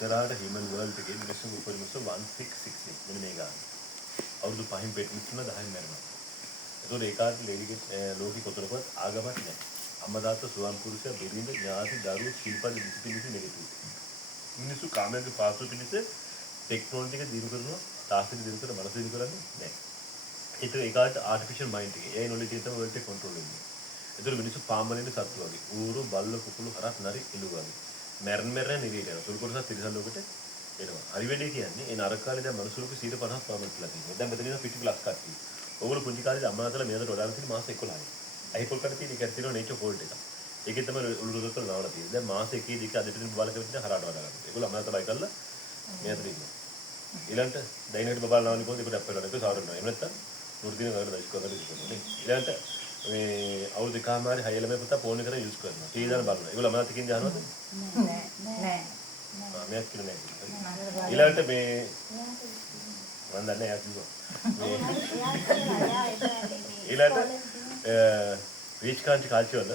ඉස්සරහට human world එකේ මිනිස්සු උපරිමස 1666 මෙන්න මේ ගාන. අවුරුදු 5න් පෙට්ටින් 10න් මැරෙනවා. ඒතකොට ඒ කාලේ ලේඩිගේ ලෝකෙ කොතරම්වත් ආගමක් නැහැ. අම්මා තාත්තා සුවම් පුරුෂයා බිරිඳ ඥාති දරුවෝ ශිල්පද ඩිසිප්ලින් නෙගෙටිව්. මිනිස්සු කාමයේ පාසු පිණිස ටෙක්නොලොජි එක දිනු කරනවා තාක්ෂණය දිනු කරන මනස දිනු කරන්නේ නැහැ. ඒක ඒ කාලේට ආටිෆිෂල් මයින්ඩ් එක. ඒ නොලෙජ් එක තමයි වර්ල්ඩ් එක කන්ට්‍රෝල් වෙන්නේ. ඒතකොට මිනිස්සු පාම්බරේනේ සත්තු වගේ. ඌරු බල්ල කුකුළු හරස් නරි එළු වගේ. මැරෙන්න නිවිට යනවා. සුළු කොටසක් තිරසන් ලෝකෙට එනවා. හරි වැඩේ කියන්නේ ඒ නරක කාලේ දැන් මනුස්ස ලෝකෙ 150ක් පාමන්ට් කියලා තියෙනවා. දැන් මෙතන ඉන්න පිටි ප්ලස් කට්ටිය. ඕගොල්ලෝ පුංචි කාලේ අම්මා තාත්තලා මෙයාට වඩාලා තියෙන මාස 11යි. අයිපොල් කාර්ඩ් තියෙන එකක් තියෙනවා නේචර් ෆෝල්ඩ් එක. ඒකේ තමයි උළු රොදතල නාවලා තියෙන්නේ. දැන් මාස 1 2 අද පිටින් බබාලා කරලා හරාට වඩා ගන්න. ඒගොල්ලෝ අම්මා තාත්තලා බයි කරලා මෙයාට ඉන්නවා. ඊළඟට දැයිනකට බබාලා නාවනි කොහොමද ඒකට අප්පෙලා නේද සාරනවා. එහෙම නැත්නම් මුර්ධින කරලා දයිස් කරලා ඉන්නවා නේ. ඊළඟට මේ අවුරුදු දෙකමාරි 6 ළමයි පුතා ෆෝන් එකෙන් යූස් කරනවා. ටී දාන බලනවා. ඒගොල්ලෝ අම්මා තාත්තා කින් ගහනවද? නෑ. මෙයක් කියලා නෑ. ඊළඟට මේ මම දන්නේ එයා කිව්වා. ඊළඟට රීච් කාන්ටි කල්චර් වල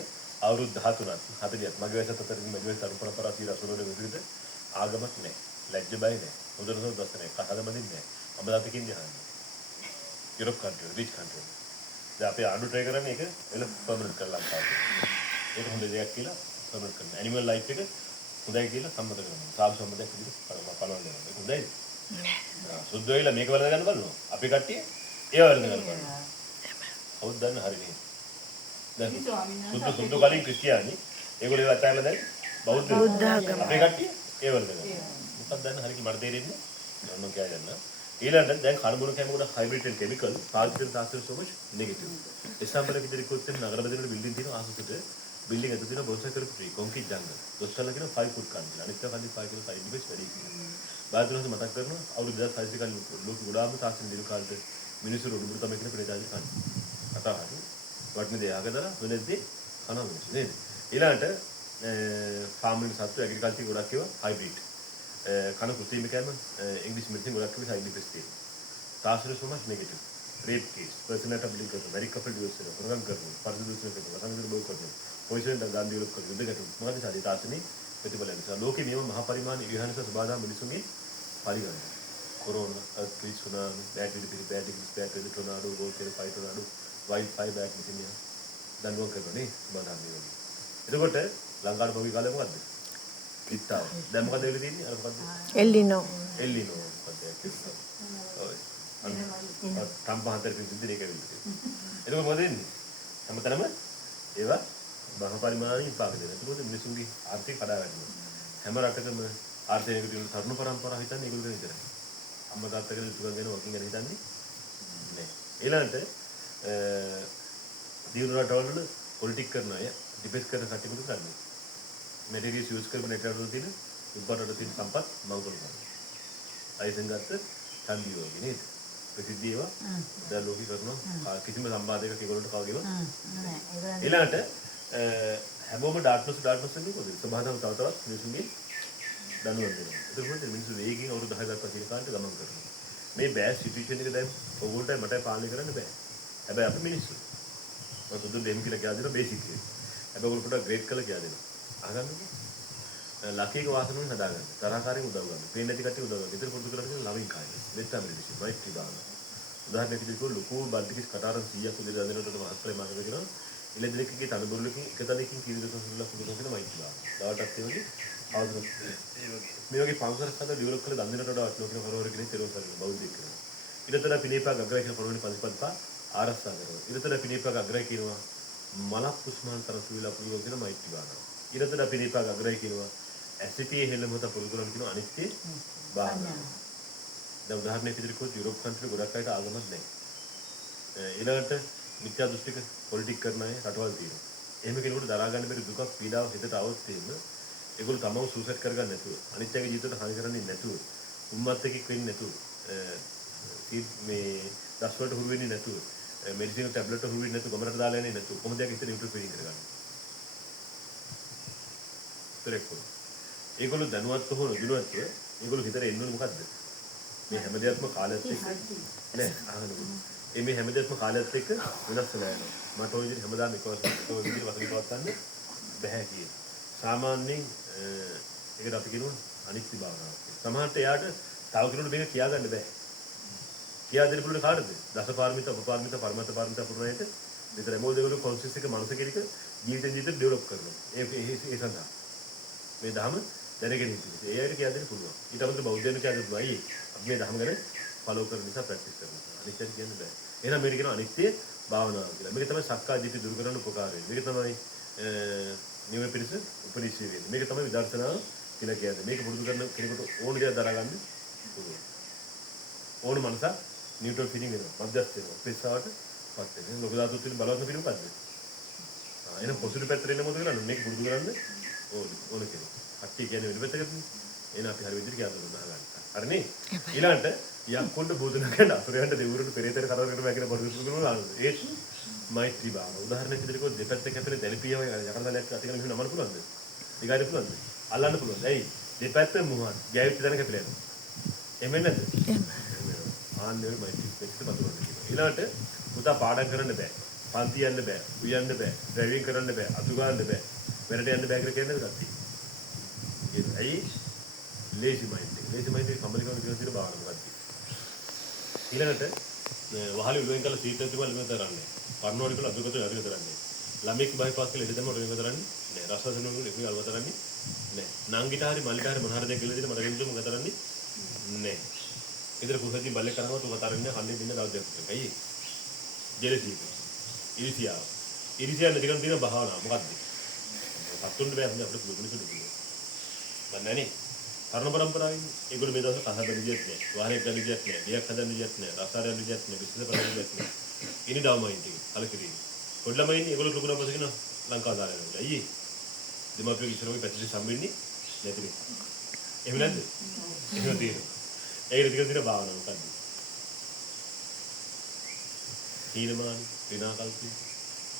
අවුරුදු 13ක් 40ක් මගේ වයසත් අතරින් මගේ වයස තරුණ පරපරා කියලා අසුරවල විදිහට ආගමක් නැහැ. ලැජ්ජ බය නැහැ. හොඳට දස්ස නැහැ. කහද මදින් නැහැ. අම්බලාත කින්නේ අහන්නේ. Europe country reach country. දැන් අපි ආඩු ට්‍රයි කරන්නේ ඒක එල පර්මනන්ට් කරලා ලංකාවට. ඒක හොඳ දෙයක් කියලා පර්මනන්ට් කරනවා. ඇනිමල් ලයිෆ් එක හොඳයි කියලා සම්මත කරනවා. සාධු සම්මතයක් විදිහට පලවන්න යනවා. ඒක හොඳයි. සුද්ධ වෙලා මේක වලද ගන්න බලනවා. අපි කට්ටිය ඒව වලද ගන්න බලනවා. කවුද දන්න හරිනේ. දැන් සුද්ධ කලින් ක්‍රිස්තියානි ඒගොල්ලෝ ඒවත් අයලා දැන් බෞද්ධ ආගම. අපේ කට්ටිය ඒ වලද ගන්න. මොකක්ද දන්න හරියට මට තේරෙන්නේ. මොනවා කියන්න. ඊළඟට දැන් කණබුණු කැමකට හයිබ්‍රිඩ් and chemical පාවිච්චි තාක්ෂණ so much negative. එසම්බල කිදිරි කොත් වෙන නගර බෙදෙන බිල්ඩින් තියෙන ආසුසුට බිල්ඩින් ඇතුළේ තියෙන බොස්ස කරපු ට්‍රී කොන්ක්‍රීට් ජංගල්. දොස්තරලා කියන 5 ෆුට් කන්ටි. අනිත් කන්ටි 5 කියලා සයිඩ් ඉෆෙක්ට්ස් වැඩි කියලා. බාහිරට මතක් කරනවා අවුරුදු 2600 කලින් ලෝක ගොඩාක්ම තාක්ෂණ දිනු කාලේ මිනිස්සු උඩුමුඩු තමයි කියන ප්‍රේතාලි කන්නේ. කතා හරි. වටනේ දෙයාගදලා වෙනදී කනවා මිනිස්සු නේද? ඊළඟට ෆාමිලි සත්තු ඇග්‍රිකල්චර් ගොඩක් ඒවා හයිබ්‍රිඩ්. කන කෘත්‍රිම කැම ඉංග්‍රීසි මෙඩිසින් ගොඩක් ඒවා සයිඩ් ඉෆෙක්ට්ස් තියෙනවා. තාක්ෂණ so much negative. rape case, personal abuse කරනවා, marriage couple divorce කරනවා, ප්‍රගම් කරනවා, පරිදු දුෂ්කර කරනවා, සංගීත බෝ කරනවා, පොයිසන් දන් දීලා කරනවා, යුද්ධ ගැටුම්. මොකද සාදී තාක්ෂණේ ප්‍රතිඵල නිසා ලෝකේ මේව මහා පරිමාණ විහානස සබාදා මිනිසුන්ගේ පරිගණක. Corona, earthquake, tsunami, battery tornado, volcano fire tornado, wild fire බෑක් මිසිනියා දඬුවම් කරනවා නේ සබාදා මේ වගේ. එතකොට ලංකාවේ පොවි කාලේ මොකද්ද? පිටතාව. දැන් මොකද වෙලා තියෙන්නේ? අර මොකද්ද? එල්ලිනෝ මොකද්ද? ඔය තම්පහන්තර පිටින් දෙක වෙන්නේ. එතකොට මොකද වෙන්නේ? හැමතැනම ඒවා බහ පරිමාණයෙන් විපාක දෙනවා. ඒකෝද මිනිසුන්ගේ ආර්ථික කඩා වැටෙනවා. හැම රටකම ආර්ථික දියුණුව තරුණ පරම්පරාව හිතන්නේ ඒගොල්ලෝ ගැන විතරයි. අම්මා තාත්තා ගැන තුගන් ගැන වකින් ගැන හිතන්නේ නෑ. ඊළඟට දියුණු රටවල පොලිටික් කරන අය ඩිබේට් කරන කට්ටිය මොකද කරන්නේ? මෙටීරියල්ස් යූස් කරන රටවල තියෙන උපරට තියෙන සම්පත් මවුල් කරනවා. අයිසෙන් ගත්ත ඡන්දිය වගේ නේද? ප්‍රසිද්ධිය ඒවා දැන් ලෝකී කරනවා කිසිම සම්බාධයක ඒගොල්ලන්ට කවගෙව නෑ. ඊළඟට හැමෝම ඩාර්ක්නස් නේ කොහොමද? සබහාදම් තව තවත් මිනිසුන්ගේ දනුවක් දෙනවා. ඒකෝට මිනිස්සු වේගින් අවුරුදු 10 දක්වා තියෙන කාලෙට ගමන් කරනවා. මේ බෑඩ් සිටුේෂන් එක දැන් ඔයගොල්ලන්ට මට පාලනය කරන්න බෑ. හැබැයි අපි මිනිස්සු මම සුදු දෙම් කියලා කියා දෙනවා බේසික් එක. හැබැයි ඔයගොල්ලෝ පොඩ්ඩක් ග්‍රේඩ් කරලා කියා දෙනවා. අහගන්නකෝ. ලකීක වාසනුවෙන් හදාගන්න. තරහකාරයෙන් උදව් ගන්න. පේන්නේ නැති කට්ටිය උදව් ගන්න. ඉතින් පොඩු කරලා තියෙන ලවින් කායන. මෙත්තා මෙඩිසින් රයිට් ටිබාන. උදාහරණයක් විදිහට ලොකු බල්ටිකස් කටාරම් 100ක් උදේ දඳනකොට මහත්කලේ මාර්ග කරනවා. ඉලෙද්දෙකගේ තනබොරුලකින් එක තැනකින් කීරිද සුසුල්ලා කුඩු කරන මයික් දානවා. දවටත් ඒ වගේ අවුරුදු මේ වගේ පන්සලක් හදලා ඩෙවලොප් කරලා දඳනට වඩා වටිනා කෙනෙක් කරවර කෙනෙක් තේරුම් බෞද්ධයෙක් කරනවා. ඊටතර පිළිපා ගග්‍රය කියන පොරොනේ පරිපත්පා ආරක්ෂා කරනවා. ඊටතර පිළිපා ගග්‍රය කියනවා මලක් කුස්මාන් තරසුවිලා පුරුදු කරන මයික් දානවා. ඊටතර පිළිපා ගග්‍රය කියනවා ඇසිටියේ හෙළමත පුරුදු කරන කියන අනිත්‍ය බාහන. දැන් උදාහරණයක් විදිහට කිව්වොත් යුරෝප් කන්ට්‍රි ගොඩක් අයට ආගමක් නැහැ. ඊළඟට මිත්‍යා දෘෂ්ටික පොලිටික් කරන අය රටවල් තියෙනවා. එහෙම කෙනෙකුට දරා ගන්න බැරි දුකක් පීඩාවක් හිතට આવොත් තියෙන ඒගොල්ලෝ තමව සූසයිඩ් කරගන්න නැතුව අනිත් අයගේ ජීවිතයට හානි කරන්නේ නැතුව උම්මත් එක්ක වෙන්නේ නැතුව මේ දස් වලට හුරු වෙන්නේ නැතුව මෙඩිසින් ටැබ්ලට් හුරු වෙන්නේ නැතුව ගමරට දාලා යන්නේ නැතුව කොහොමද ඒක ඉතින් ඉන්ටර්ෆියරින් කරගන්නේ? ඒකෝ ඒගොල්ලෝ දැනුවත් හෝ නොදැනුවත්ව ඒගොල්ලෝ හිතට එන්නේ මොකද්ද? මේ හැම දෙයක්ම කාලයත් එක්ක නෑ අහන්නකෝ. මේ හැම දෙයක්ම කාලයත් එක්ක වෙනස් වෙලා යනවා. මට ඔය විදිහට හැමදාම එක වගේ විදිහට වශයෙන් පවත්වන්න බෑ කියන. සාමාන්‍යයෙන් ඒකට අපි කියනවා අනිත්‍ය භාවනාවක්. සමහරට එයාට තව කෙනෙකුට මේක කියා ගන්න බෑ. කියා දෙන්න පුළුවන් කාටද? දසපාරමිත, උපපාරමිත, පරමත පාරමිත පුරණයට විතරයි. මොකද ඒගොල්ලෝ කොන්සියස් එක මනස කෙලික ජීවිත ඩෙවලොප් කරනවා. ඒ සඳහා මේ ධර්ම දැනගෙන ඉන්නේ. ඒ අයට කියා දෙන්න පුළුවන්. ඊට අමතරව බෞද්ධයන් කියා දෙන්න බෑ. අපි මේ ධර්ම ගැන ෆලෝ කරන නිසා ප්‍රැක්ටිස් කරනවා. අනිත්‍ය කියන්න බෑ. එහෙනම් මේක කියන අනිත්‍ය භාවනාව කියලා. මේක තමයි සක්කාය දිට්ඨිය දුරු කරන්න උපකාර වෙන්නේ. මේක තමයි නිවන පිණිස උපනිශ්‍රේ වෙන්නේ. මේක තමයි විදර්ශනාව කියලා කියන්නේ. මේක පුරුදු කරන කෙනෙකුට ඕන දෙයක් දරා ගන්න පුළුවන්. ඕන මනස නියුට්‍රල් ෆීලිං වෙනවා. මධ්‍යස්ථ වෙනවා. ප්‍රේසාවට පත් වෙනවා. ලෝක ධාතු තුලින් බලවත් පිළිම පත් වෙනවා. එහෙනම් පොසිටිව් පැත්තට එන්න මොකද කරන්නේ? මේක පුරුදු කරන්න ඕන කෙනෙක්. අට්ටි කියන්නේ වෙන පැත්තකදී. එහෙනම් අපි හරි විදිහට කියලා දුන්නා ගන්න. හරිනේ? ඊළඟට යක්කොණ්ඩ බෝධන කරන අපරයන්ට දෙවිවරුන්ට පෙරේතර කරදර කරන බෑ කියන බඩු කරනවා. ඒත් මෛත්‍රී භාව. උදාහරණයක් විදිහට කිව්වොත් දෙපැත්ත කැපෙන දැලිපියම යකඩතලයක් අතිකන මෙහෙම නමන්න පුළුවන්ද? ඊගාට පුළුවන්ද? අල්ලන්න පුළුවන්ද? ඇයි? දෙපැත්ත මුහුණ. ගැයවිච්ච තැන කැපිලා යනවා. එමෙන්න නැද්ද? ආන්නේ මෛත්‍රී පිටට බඳුරන්න කියනවා. ඊළඟට පුතා පාඩම් කරන්න බෑ. පන්ති යන්න බෑ. උයන්න බෑ. ඩ්‍රයිවිං කරන්න බෑ. අතු ගන්න බෑ. වෙරට යන්න බෑ කියලා කියන්නේ කට්ටිය. ඇයි? ලේසි මයින්ඩ් එක. ලේසි මයින්ඩ් එක කම්මැලිකම කියන විදිහට බාරන කට්ටිය. ඊළඟට වහලි උලෙන් කළ සීතල තිබල් ඉන්න තරන්නේ. පන්නෝරි කළ අදුකට අරින තරන්නේ. ළමෙක් බයිපාස් කියලා ඉඳ දෙම උලෙන් තරන්නේ. නෑ රසසන උලෙන් එක අල්ව තරන්නේ. නෑ. නංගිට හරි මල්ලිට හරි මොන හරි දෙයක් කියලා දෙන්න මට ගෙන්දුම මොකද තරන්නේ? නෑ. ඉතින් කුසදී බල්ලේ කරනවා තු තරන්නේ කන්නේ දින්න දවස් දෙකක්. ඇයි? ජෙලසි. ඉරිසියා. ඉරිසියා නැතිකම් තියෙන භාවනාව මොකද්ද? සතුන්ට බෑ අපිට පුළුවන් මිනිසුන්ට. දන්නේනේ? කර්ණ පරම්පරාවේ ඒගොල්ලෝ මේ දවස්වල කහබ විදියට නෑ. වාහනයක් ගන්න විදියට නෑ. ගියක් හදන්න විදියට නෑ. රසායන විදියට නෑ. බිස්නස් කරන්න විදියට නෑ. ඉනි ඩාමයින් ටික කලකිරීම. පොඩි ළමයි ඉන්නේ ඒගොල්ලෝ ලොකු ළමයි කියන ලංකාව දාලා යනවා. අයියේ. දෙමාපියෝ ඉස්සරහේ පැතිරි සම්බෙන්නේ නැතිනේ. එහෙම නැද්ද? එහෙම තියෙනවා. ඒකට ටික ටික භාවනාව මොකද්ද? හීනමාන විනාකල්පී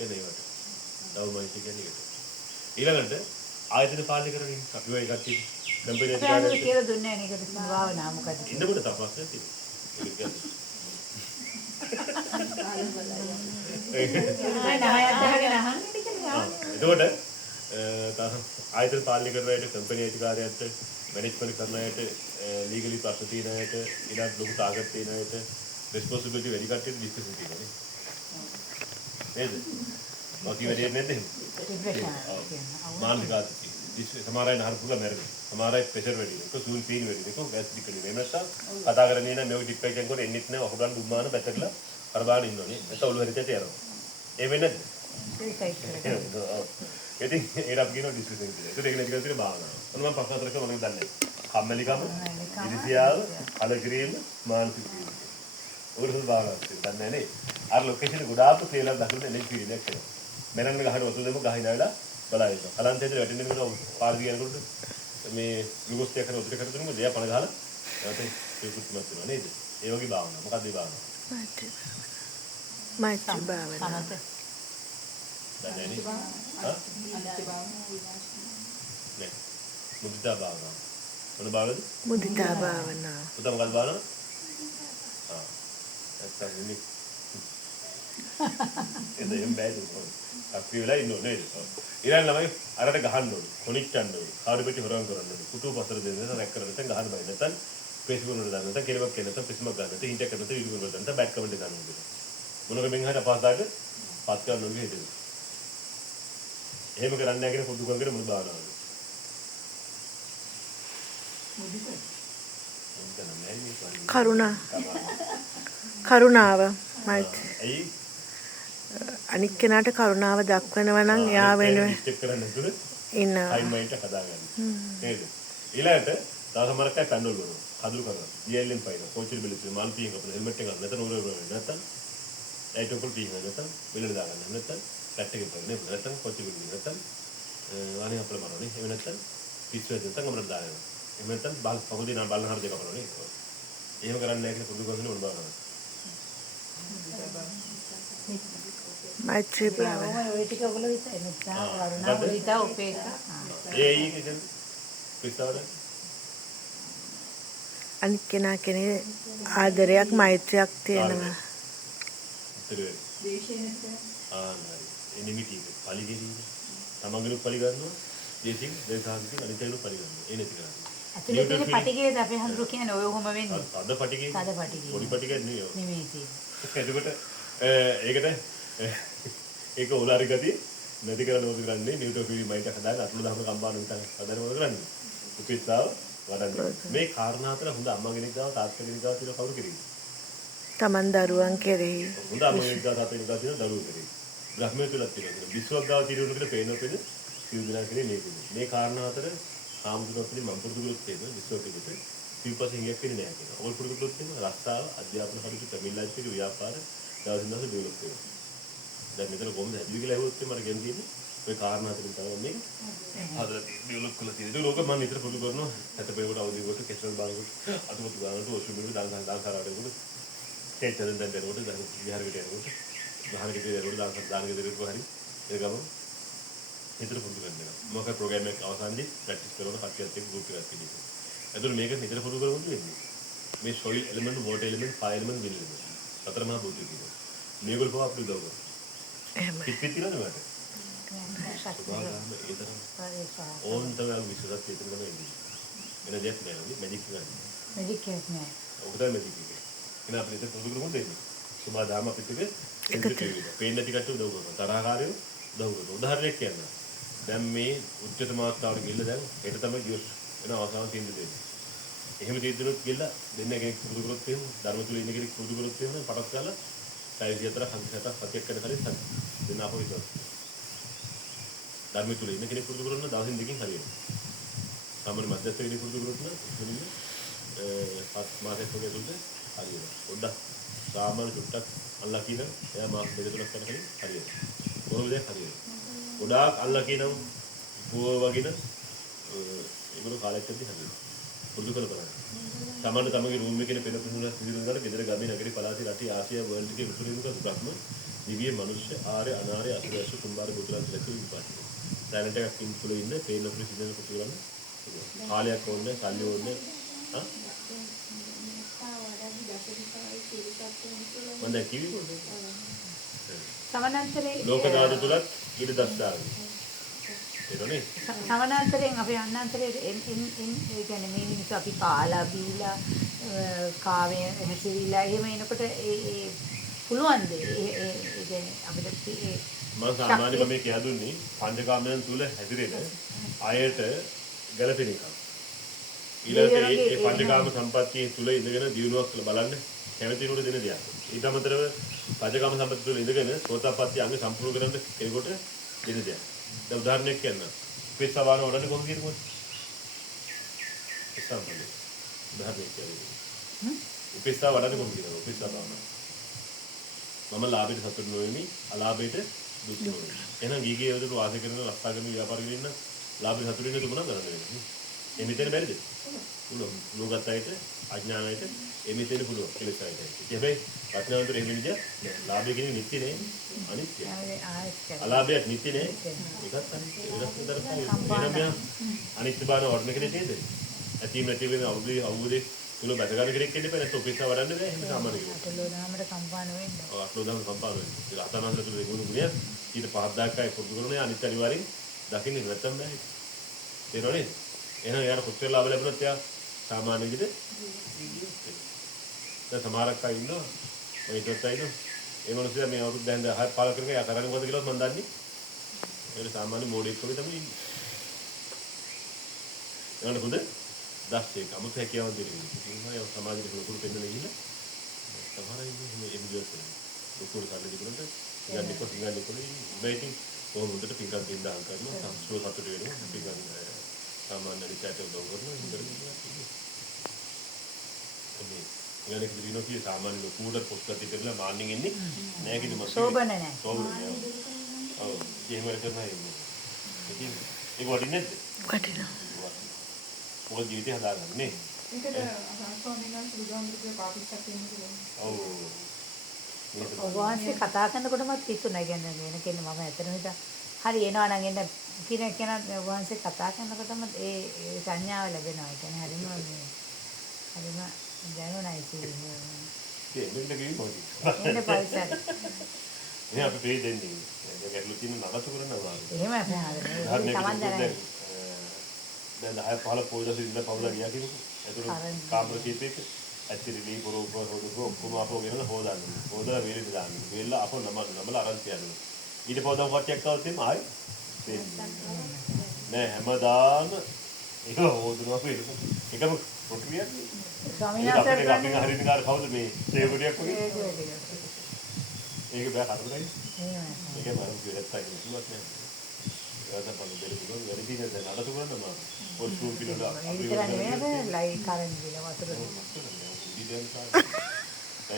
එනේවට. ඩාමයින් කියන්නේ ඒකට. ඊළඟට ආයතන පාලනය කරමින් අපි ඔය කට්ටිය කම්පැනි එකේ කියලා දුන්නේ නැහැ නේද භාවනාව මොකද? ඉන්නකොට තපස් නැතිනේ. එතකොට ආයතන පාලනය කරන අයට කම්පැනි අධිකාරියන්ට මැනේජ්මන්ට් කරන අයට ලීගලි ප්‍රශ්න තියෙන අයට ඊළඟ ලොකු ටාගට් තියෙන අයට රෙස්පොන්සිබිලිටි වැඩි කට්ටියට ඩිස්කෂන් තියෙනවා නේද? මොකක්ද වැඩි නැද්ද එහෙම? මානසික ආතතිය. සමහර අය නහර පුරලා මැරෙනවා. සමහර අය ප්‍රෙෂර් වැඩි වෙනවා. සූන් පීන් වැඩි වෙනවා. ගෑස් ටිකලි වෙනවා. නැත්නම් කතා කරන්නේ නැහැ මේක ඩිප්‍රෙෂන් කොට එන්නෙත් නැහැ. ඔහුගන් දුම්මාන පැත්තකලා කරබාන ඉන්නෝනේ. නැත්නම් ඔළුව හරියට යනවා. ඒ වෙන්නේ නැද්ද? ඉතින් ඒක අපි කියනවා ඩිස්කෂන් කියලා. ඒක නෙගටිව් කියලා භාවනාව. මොන මම ප්‍රශ්න හතරක මොනවද දන්නේ? කම්මැලිකම, ඉරිසියාව, අලකිරීම, මානසික පීඩන. ඔයගොල්ලෝ භාවනාවක් දන්නේ නැහැ නේ. අර ලොකේෂන් එක ගොඩාක් ක්ලියර්ලා දකින්න එනර්ජි ෆීලින්ග් එකක් එනවා. මෙරන්න ගහන ඔතන දෙම ගහිනාලා බලයිද. කලන්තේට වැටෙන්න වෙන පාර දිගනකොට මේ ග්ලූකෝස් ටික කරන උදේට කරතුනම දෙය පණ ගහලා ඒකට ඒකුත් මත වෙනවා නේද? ඒ වගේ භාවනාව. මොකක්ද ඒ භාවනාව? මෛත්‍රී භාවනාව. දන්නේ නේ? හා? නේ. මුදිතා භාවනාව. මොන භාවනාවද? මුදිතා භාවනාව. උදා මොකක්ද භාවනාව? ආ. නැත්තම් ඉන්නේ. එදෙම් බෑදුන. අපි වෙලා ඉන්නෝ නේද? ඊළඟ ළමයි අරට ගහන්න ඕනේ. කොනිච්චන්න ඕනේ. කාඩු පෙට්ටි හොරන් කරන්න ඕනේ. කුටු පතර දෙන්න නැත්නම් රැක් කරන්න නැත්නම් ගහන්න බෑ. නැත්නම් Facebook වල දාන්න නැත්නම් කෙලවක් කියන නැත්නම් පිස්මක් ගන්න නැත්නම් ඉන්ටර් කරන්න නැත්නම් වීඩියෝ වල දාන්න නැත්නම් බෑඩ් කමෙන්ට් දාන්න ඕනේ. මොනක මෙන් හරියට අපහසුතාවට පත් කරන්න ඕනේ හිතේ. එහෙම කරන්නේ නැහැ කියන පොදු කරගෙන මොන බානවද? කරුණාව මෛත්‍රී. ඇයි? අනික් කෙනාට කරුණාව දක්වනවා නම් එයා වෙනුවෙන් ස්ටෙප් කරන්න නැතුව ඉන්නවා. ටයිම් මයින්ඩ් එක හදාගන්න. නේද? ඊළඟට තව සමහරක් අය පැන්ඩල් වල හදුරු කරනවා. GLM පයින් කොච්චර බෙලිස් මාල් පීන් කපන හෙල්මට් එක ගන්න නැත්නම් උර උර නැත්නම් ලයිට් එක පීන් නැත්නම් බෙලෙන් දාගන්න නැත්නම් පැට් එකෙන් පයින් නැත්නම් කොච්චර බෙලිස් නැත්නම් අනේ අපල මරන්නේ. එහෙම නැත්නම් පිස්සුවෙන් නැත්නම් අපලට දානවා. එහෙම නැත්නම් බල් පොකදී නා බලන හර දෙක කරනවා නේ. එහෙම කරන්නේ නැහැ කියලා පොදු කරන්නේ මොන බානවා. මෛත්‍රී භාවනාව. ඔය ටික ඔයගොල්ලෝ හිතන්නේ නිසා කරුණා මුදිතා උපේක්ඛා. ඒ කියන්නේ පිස්සවද? අනික් කෙනා කෙනේ ආදරයක් මෛත්‍රියක් තියෙනවා. එනිමිටි පලිගෙදී තමන්ගලු පලි ගන්නවා. දේශින් දේශාන්තික අනිතේලු පලි ගන්නවා. ඒ නැති කරන්නේ. අතුලේ තියෙන පටිගයද අපේ හඳුරු කියන්නේ ඔය ඔහොම වෙන්නේ. අද පටිගේ සාද පටිගය. පොඩි පටිගයක් නෙවෙයි. නෙමෙයි තියෙන්නේ. එතකොට ඒකට ඒක උලාරි ගතිය නැති කරන්න ඕක කරන්නේ නියුට්‍රෝෆිලි මයින්ඩ් එක හදාගෙන අතුල දහම කම්පාන විතර හදාගෙන මොකද කරන්නේ? උපේක්ෂාව වඩන්නේ. මේ කාරණා හතර හොඳ අම්මා කෙනෙක් ගාව තාත්තා කෙනෙක් ගාව තියෙන කවුරු කෙරෙහිද? තමන් දරුවන් කෙරෙහි හොඳ අම්මා කෙනෙක් ගාව තාත්තා කෙනෙක් ගාව තියෙන දරුවෝ කෙරෙහි. බ්‍රහ්මයේ තුලක් තියෙනවා. විශ්වක් ගාව තියෙන උනකට පේන සිවුදනා කෙරේ මේක. මේ කාරණා හතර ආමුදුනොත්ලි මම පුරුදු කරොත් තියෙන විශ්වකෙකට සිව්පස්සේ හියක් වෙන්නේ නැහැ කියනවා. ඕල් පුරුදු කරොත් තියෙන රස්සාව අධ්‍යාපන කටයුතු කමිල්ලාච්ච එක ව්‍යාපාර දවසින් දවස ඩෙවලොප් වෙනවා. දැන් මෙතන කොහොමද හැදුවේ කියලා ඇහුවොත් මට ගෙන් තියෙන්නේ ඔය කාරණා හතරෙන් තමයි මේක හදලා ඩෙවලොප් කරලා තියෙන්නේ. ඒක ලෝක මම නිතර පුරුදු කරනවා. හැතපේකට අවදි කොට කෙස්ටර් බාලකට අතුමතු ගන්නට ඔෂුමිනු දාන කරාට තේචරෙන් දැන් දරවට ගහන විහාරකට යනකොට ගහන ගෙදර දරවට දාන ගෙදරට හරි ඒ ගම නිතර පුරුදු කරනවා. මොකක් ප්‍රෝග්‍රෑම් එක අවසන්දී ප්‍රැක්ටිස් කරන කට්ටියත් එක්ක ගෲප් එකක් තියෙනවා. එතකොට මේක නිතර පුරුදු කරමුද වෙන්නේ. මේ soil element, water element, fire element, wind element. හතර මහා භූත කියනවා. මේගොල්ලෝ පවා අපිට උදව් කරනවා. එහෙම පිට තියනද මට? ඕන් තමයි විශ්වාසත් තියෙන තමයි ඉන්නේ. එන දෙයක් නෑ නේද? මැජික් නෑ. මැජික් එකක් නෑ. ඔක තමයි මැජික් එක. එන අපිට ඒක පුරුදු කරමුද වෙන්නේ. සුබා දාම අපිට ඒක පේන්න ටිකට උදව් කරනවා. තරහකාරයෝ උදව් කරනවා. උදාහරණයක් කියන්න. දැන් මේ උච්චත මාත්‍රාවට ගිහිල්ලා දැන් හෙට තමයි ගියොත් එන අවසාන තීන්දුව දෙන්නේ. එහෙම තීන්දුවක් ගිහිල්ලා දෙන්න කෙනෙක් පුරුදු කරොත් එහෙම ධර්ම තුල ඉන්න කෙනෙක් පුරුදු කරොත් එහෙම පටක් ගාලා සයිසි අතර 47ක් සතියක් කරන කලින් දෙන්න අපෝ විතර. ධර්ම තුල ඉන්න කෙනෙක් පුරුදු කරන දවසින් දෙකකින් හරියනවා. සාමාන්‍ය මැදස්ත කෙනෙක් පුරුදු කරොත් නම් පස් මාසයක් වගේ තුලද හරියනවා. පොඩ්ඩක් සාමාන්‍ය චුට්ටක් අල්ලා කියන එයා මාස දෙක තුනක් කරන කලින් හරියනවා. කොහොමද හරියන්නේ? ගොඩාක් අල්ලා කියනම් පුව වගේන ඒගොල්ලෝ කාලයක් යද්දි හරියනවා. පුරුදු කරලා තමන්න තමගේ රූම් එකේ පෙළ පුහුණුවක් සිදුවන ගෙදර ගමේ නගරේ පළාතේ රටේ ආසියා වර්ල්ඩ් එකේ උතුරින්ක බ්‍රහ්ම දිව්‍ය මනුෂ්‍ය ආර්ය අනාර්ය අසුරසු කුම්බාර බුදුරන් දැකලා විපාක. දැනට එකක් ඉන්පුල ඉන්න පේන ප්‍රසිද්ධන කොට ගන්න. කාලයක් ඕනේ, සල්ලි ඕනේ. හා? මොන්ද කිව්වේ? සමනන්තරේ ලෝක ධාතු තුලත් ඊට දස්දාවි. ඒකනේ. සමනන්තරෙන් අපේ අන්නන්තරේ ඒ කියන්නේ මේ මිනිස්සු අපි කාලා බීලා කාවේ හැසිරීලා එහෙම එනකොට ඒ පුළුවන්ද ඒ කියන්නේ අපිට ඒ මම සාමාන්‍යයෙන් මේ කියා දුන්නේ පංචකාමයන් තුල හැදිරෙන අයට ගැළපෙන එක. ඊළඟට ඒ පංචකාම සම්පත්තිය තුල ඉඳගෙන දිනුවක් බලන්න කැමති නුර දෙන දෙයක්. ඊට අමතරව පංචකාම සම්පත්තිය තුල ඉඳගෙන සෝතාපට්ටි අංග සම්පූර්ණ කරන්න කෙනෙකුට දෙන දෙයක්. දැන් උදාහරණයක් කියන්න. උපේක්ෂාවාන වඩන්නේ කොහොමද කියන්නේ? ඉස්සම්බලේ. උදාහරණයක් කියන්නේ. උපේක්ෂාව වඩන්නේ කොහොමද කියන්නේ? උපේක්ෂාවාන. මම ලාභයට සතුටු නොවෙමි, අලාභයට දුක් නොවෙමි. එහෙනම් ගීගේ යොදට වාසය කරන රස්තා කරන ව්‍යාපාර කරන ඉන්න ලාභයට සතුටු වෙන්න තුමන කරන්නේ. මේ මෙතන බැරිද? පුළුවන්. ලෝකත්වයට අඥානයට එමෙතන පුළුවන් කෙලෙස් ආයතයි. හැබැයි අඥානතර එහෙම විදිය ලාභය කියන්නේ නිත්‍ය නේ. අනිත්‍යයි. අලාභයක් නිත්‍ය නේ. ඒකත් අනිත්‍ය. ඒකත් විතරයි. අනිත්‍ය බාන වර්ණ කෙරේ නේද? ඇතිම නැති වෙන අවුදේ තුල බැස ගන්න කෙනෙක් ඉන්න බෑ. නැත්නම් උපේක්ෂා වඩන්න බෑ. එහෙම සාමාන්‍ය කෙනෙක්. අටලෝදාමට කම්පාන වෙන්න. ඔව් අටලෝදාම කම්පාන වෙන්න. ඒක අතනන්ද තුල දෙගුණ ගුණය ඊට පහක් දායකයි පුරුදු කරන අනිත් අනිවාර්යෙන් දකින්නේ නැත්තම් බෑ. තේරෙනවද? එහෙනම් යාර කොච්චර ලාභ ලැබුණත් එයා සාමාන්‍ය විදිහට දැන් සමහරක් අය ඉන්නවා ඔය ඉතත් අය ඉන්නවා ඒ මිනිස්සු මේ අවුරුදු දැන් 10ක් පාල කරගෙන යා කරන්නේ මොකද කියලාත් මම දන්නේ ඒක සාමාන්‍ය මොඩෙක් වගේ තමයි ඉන්නේ ඒකට හොඳ දැස්සේ අමුතු හැකියාවක් දෙන්නේ ඉතින් සමාජෙට ලොකුට පෙන්නලා ගිහින් සමහර අය ඉන්නේ එහෙම කරනවා ලොකුට කරලා දිනුනට ඉන්නේ කොහොමද ඉතින් කොහොමද හොඳට පින්කම් දෙන්න දාන කරනවා සංස්කෘතිය සතුට වෙනවා පින්කම් සාමාන්‍ය රිචාට උදව් කරනවා හොඳට ඉන්නවා මේ ඉගෙන ගන්න සාමාන්‍ය ලොකුට පොස්ට් තියලා මාන්නින් ඉන්නේ නෑ කිසි මස්ට් සෝබන නෑ සෝබන නෑ ඔව් එහෙම කරනවා ඉන්නේ ඉතින් ඒක වටින්නේ නැද්ද වටිනවා මොකද ජීවිතය හදාගන්න නේ ඒකට ස්වාමීන් වහන්සේ බුදුහාමුදුරුවෝ පාටිච්චක් තියෙනවා ඔව් ඔබවහන්සේ කතා කරනකොටමත් කිව්ුණා කියන්නේ වෙන කෙනෙක් මම ඇත්තටම හිතා හරි එනවා නම් එන්න කෙනා ඔබවහන්සේ කතා කරනකොටම ඒ සංඥාව ලැබෙනවා ඒ කියන්නේ හරිම දැනුණා ඉතින්නේ එන්න කිව්වොත් එන්න පරිසර මේ අපි පේ දෙන්නේ දැන් ගැටලු තියෙන නඩතු කරනවා එහෙම තමයි සමන් දැනයි දැන් 10 15 පොයි දවසේ ඉඳලා පවුලා ගියා කියනකො. ඒතර කාමර කීපයක ඇත්තටම ලී පොරොප්ප හොදපු ඔක්කොම අපෝ ගෙනලා හොදාන්න. හොදලා වේලෙට දාන්න. වේලලා අපෝ නමලා අරන් තියන්න. ඊට පොදම් කට්ටියක් આવත් එimhe ආයි නෑ හැමදාම ඒක හොදනවා වේලෙට. ඒකම ප්‍රොක්‍රියාවක් නේ. ස්වාමීන් වහන්සේ අපි හරියට කාර කවුද මේ සේවකටියක් වගේ? ඒක බෑ කරදරයි. ඒක මම කියලත් අයින් කිව්වත් නෑ. ඒකට පොඩි දෙයක් දුන්න වැඩි දින දැන් අඩතු කරන්න මම පොඩි ටූල් කිලෝලා අපි විතර නෙවෙයි ලයි කරන් දින වතුර ඉතින්